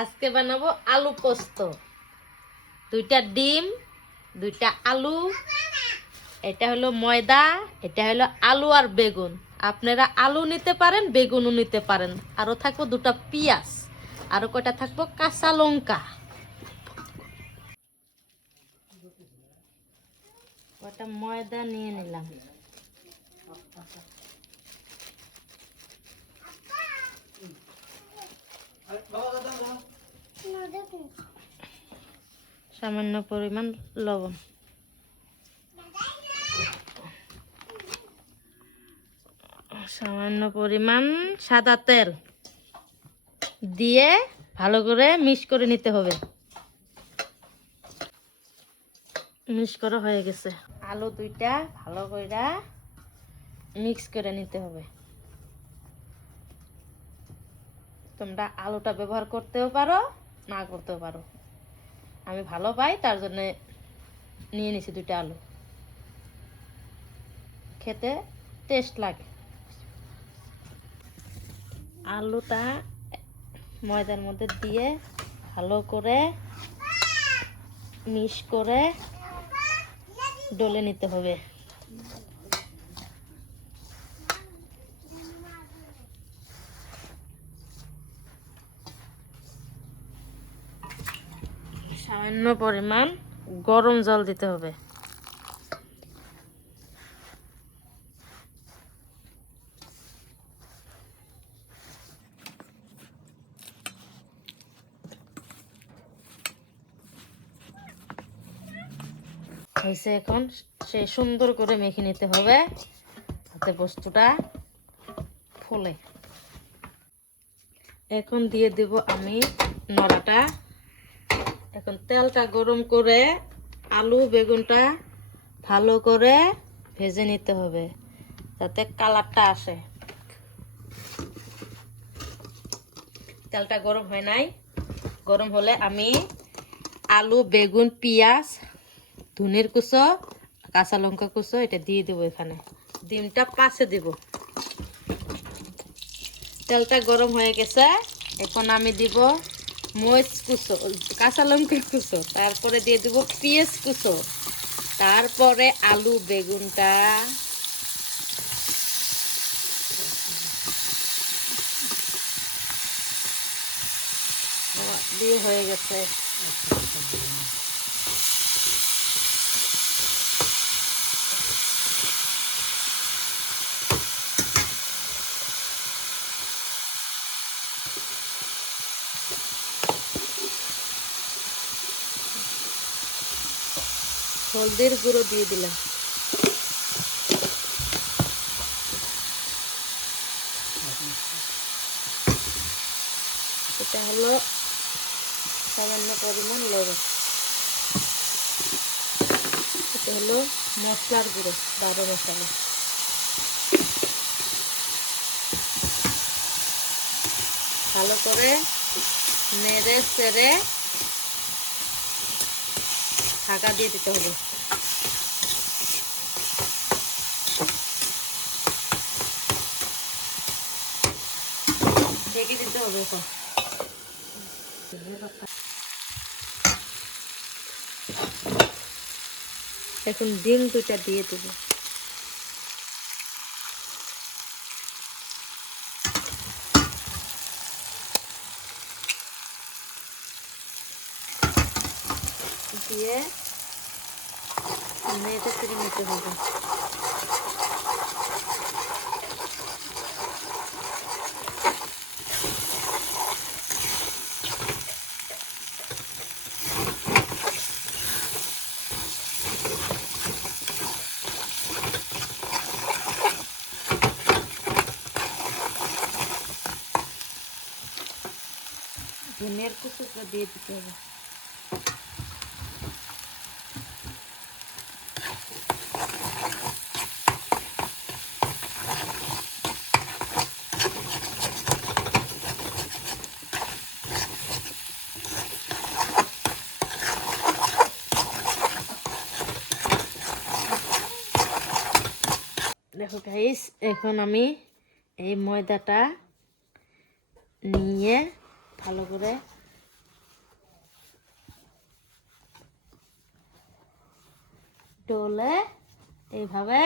আজকে বানাবো আলু পোস্ত। 2টা ডিম, 2টা আলু, এটা হলো ময়দা, এটা হলো আলু আর বেগুন। আপনারা আলু নিতে পারেন, বেগুনও নিতে পারেন। আরো থাকবো 2টা পেঁয়াজ, আরো কয়টা থাকবো কাঁচা লঙ্কা। কয়টা ময়দা নিয়ে নিলাম। সামান্য পরিমাণ লবণ, সামান্য পরিমাণ সাদা তেল দিয়ে ভালো করে মিক্স করে নিতে হবে। মিক্স করা হয়ে গেছে। আলু 2টা ভালো করে মিক্স করে নিতে হবে। তোমরা আলুটা ব্যবহার করতেও পারো, না করতেও পারো। আমি ভালো পাই, তার জন্য নিয়ে নিছি 2টা আলু। খেতে টেস্ট লাগে। আলুটা ময়দার মধ্যে দিয়ে ভালো করে মিক্স করে ডলে নিতে হবে। সামান্য পরিমাণ গরম জল দিতে হবে। হয়েছে, এখন সে সুন্দর করে মেখে নিতে হবে যাতে বস্তুটা ফোলে। এখন দিয়ে দেব আমি নড়াটা। এখন তেলটা গরম করে আলু বেগুনটা ভালো করে ভেজে নিতে হবে যাতে কালারটা আসে। তেলটা গরম হয় নাই, গরম হলে আমি আলু বেগুন পেঁয়াজ ধনের কুচো কাঁচা লঙ্কা কুচো এটা দিয়ে দেবো। এখানে ডিমটা পাশে দেব। তেলটা গরম হয়ে গেছে, এখন আমি দিব মরিচ কুচো কাঁচা লঙ্কা কুচো, তারপরে দিয়ে দেবো পেঁয়াজ কুচো, তারপরে আলু বেগুনটা দিয়ে হয়ে গেছে। হলদির গুঁড়ো দিয়ে দিলাম। এটা হলো সামান্য পরিমাণ লবণ। এটা হলো মশলার গুঁড়ো, 12 মশলা। ভালো করে নেড়ে চেড়ে ঢাকা দিয়ে দিতে হবে। ঢেকে দিতে হবে। এখন ডিম 2টা দিয়ে দেবো। দিয়ে নেড়ে চেড়ে নিতে হবে। ধনের কুচোটা দিয়ে দিতে হবে। দেখো গাইস, এখন আমি এই ময়দাটা নিয়ে ভালো করে ডলে এইভাবে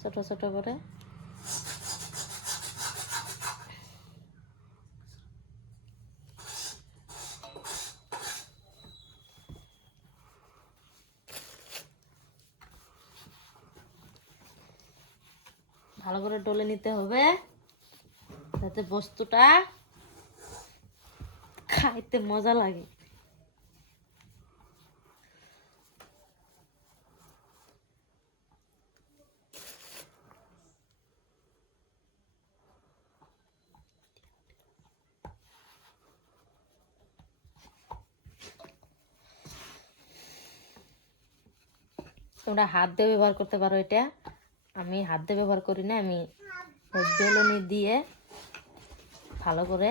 ছোট ছোট করে ভালো করে ডলে নিতে হবে যাতে বস্তুটা খাইতে মজা লাগে। তোমরা হাত দিয়ে ব্যবহার করতে পারো এটা, আমি হাত দিয়ে ব্যবহার করি না, আমি বেলুনি দিয়ে ভালো করে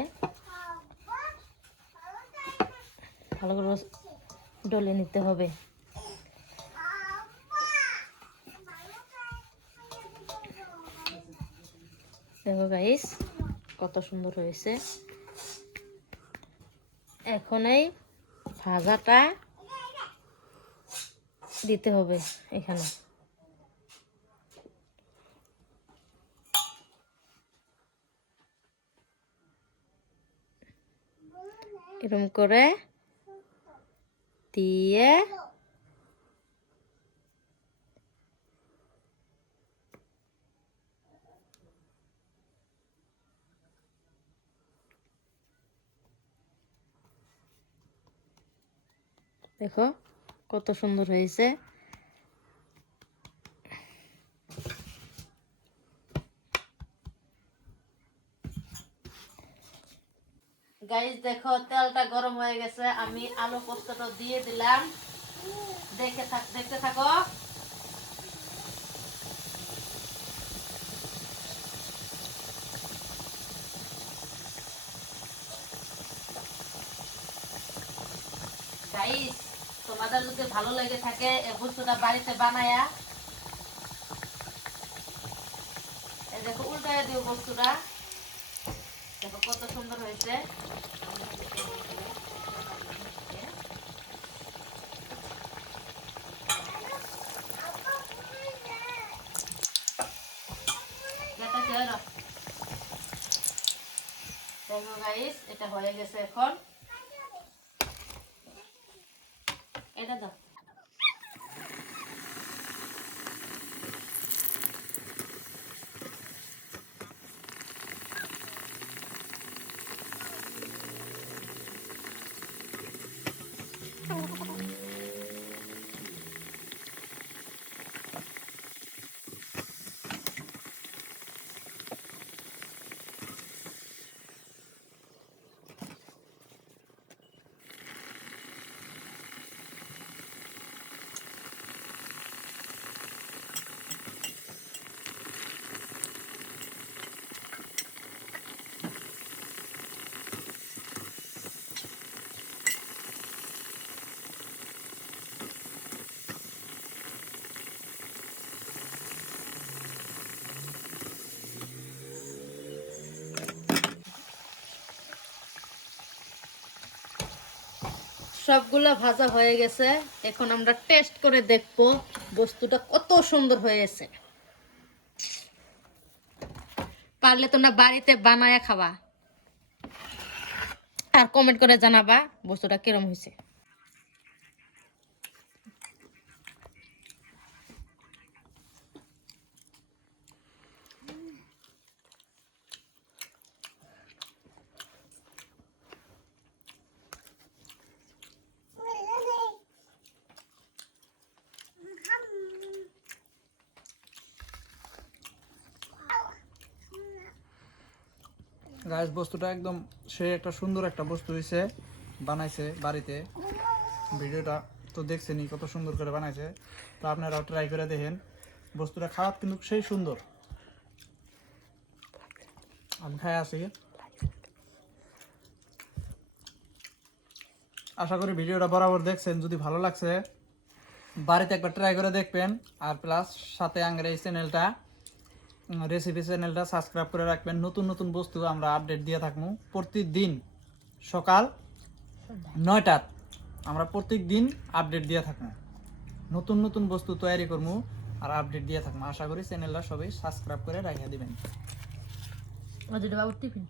ডলে নিতে হবে। দেখো গাইস কত সুন্দর হয়েছে। এখন এই ভাজাটা দিতে হবে এখানে। এরকম করে দিয়ে দেখো কত সুন্দর হয়েছে। গাইস দেখো তেলটা গরম হয়ে গেছে, আমি আলু পোস্তটা দিয়ে দিলাম। দেখতে থাকো। গাইস তোমাদের যদি ভালো লেগে থাকে এই বস্তুটা বাড়িতে বানায়া, এই দেখো উল্টায় দিও বস্তুটা, দেখো কত সুন্দর হয়েছে। দেখো গাইস এটা হয়ে গেছে। এখন এটা দাও। সবগুলা ভাজা হয়ে গেছে, এখন আমরা টেস্ট করে দেখবো বস্তুটা কত সুন্দর হয়েছে। পারলে তোমরা বাড়িতে বানায়া খাবা আর কমেন্ট করে জানাবা বস্তুটা কিরম হয়েছে। গাইস বস্তুটা একদম সে একটা সুন্দর একটা বস্তু হয়েছে, বানাইছে বাড়িতে। ভিডিওটা তো দেখছেনই কত সুন্দর করে বানাইছে, তো আপনারাও ট্রাই করে দেখেন। বস্তুটা খাওয়ার কিন্তু সেই সুন্দর, আমি খাই আছি। আশা করি ভিডিওটা বরাবর দেখছেন, যদি ভালো লাগছে বাড়িতে একবার ট্রাই করে দেখবেন। আর প্লাস সাথে আঙ্গের এই চ্যানেলটা, রেসিপি চ্যানেলটা সাবস্ক্রাইব করে রাখবেন। নতুন নতুন বস্তু আমরা আপডেট দিয়ে থাকবো প্রতিদিন সকাল 9টায়। আমরা প্রত্যেক দিন আপডেট দিয়ে থাকবো, নতুন নতুন বস্তু তৈরি করবো আর আপডেট দিয়ে থাকবো। আশা করি চ্যানেলটা সবাই সাবস্ক্রাইব করে রাখিয়ে দিবেন। বাবুর টিফিন